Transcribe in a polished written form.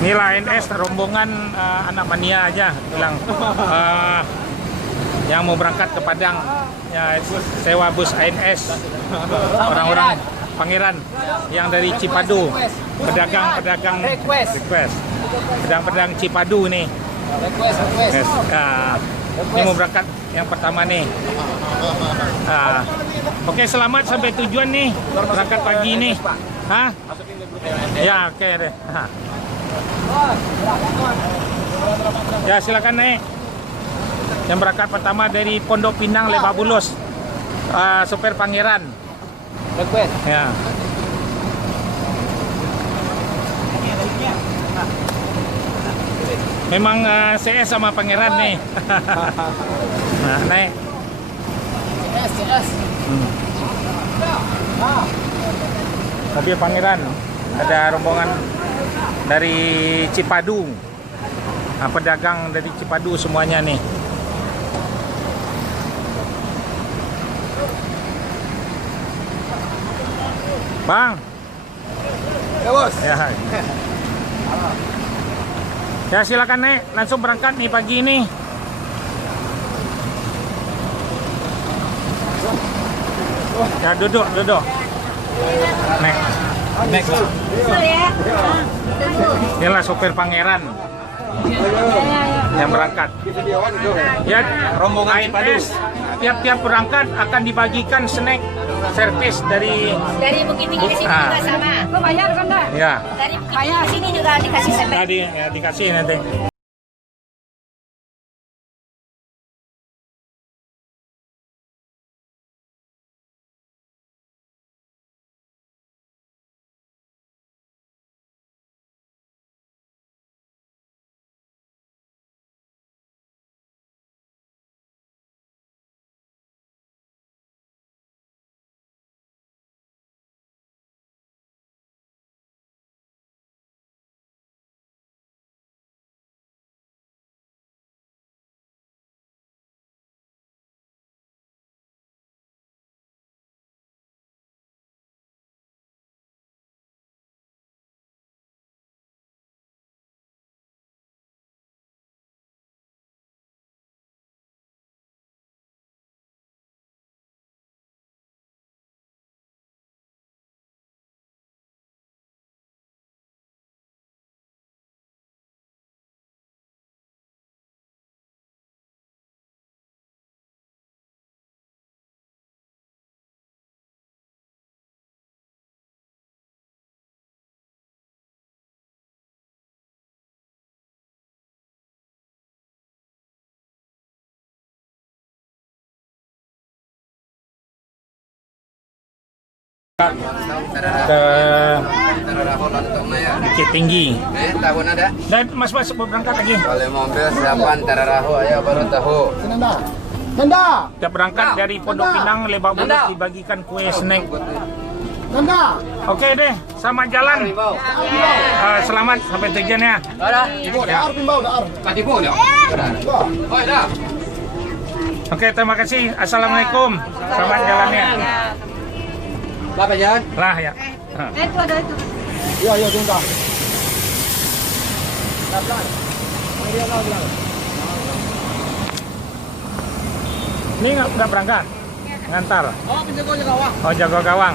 Inilah ANS rombongan anak mania aja bilang yang mau berangkat ke Padang ya, sewa bus ANS orang-orang Pangeran yang dari Cipadu, pedagang request. Pedang Cipadu nih. Yes. Ini mau berangkat yang pertama nih. Oke, selamat sampai tujuan nih. Berangkat pagi nih. Hah? Ya, oke deh. Ya, silakan naik. Yang berangkat pertama dari Pondok Pinang, Lebak Bulus. Sopir Pangeran. Request. Ya. Memang CS sama Pangeran nih. Nah, naik. CS. Mobil Pangeran. Ada rombongan dari Cipadu. Pedagang dari Cipadu semuanya nih. Bang. Ya, Bos. Ya. Ya, silakan naik, langsung berangkat nih pagi ini. Ya, duduk. Naik. Inilah sopir Pangeran yang berangkat. Ya, rombongan ANS tiap-tiap berangkat akan dibagikan snack servis dari Bukit Tinggi ke sini juga sama. Lo bayar kan dah? Ya. Dari Bukit Tinggi ke sini juga dikasih snack. Tadi ya, dikasih nanti. Ke Bukit Tinggi. Tahun ada? Dan Mas mau berangkat lagi. Kalau mobil silapan Tararaho ayo baru tahu. Nanda. Tiap berangkat dari Pondok Pinang, Lebak Bulus dibagikan kue snack. Nanda. Oke deh, selamat jalan. Selamat sampai tujuan ya. Oke, terima kasih. Assalamualaikum. Selamat jalannya. Berapa jalan? Lah ya. Itu ada itu. Iya, tunggu. Ini nggak berangkat? Ngantar? Oh, penjaga gawang. Oh, jago gawang.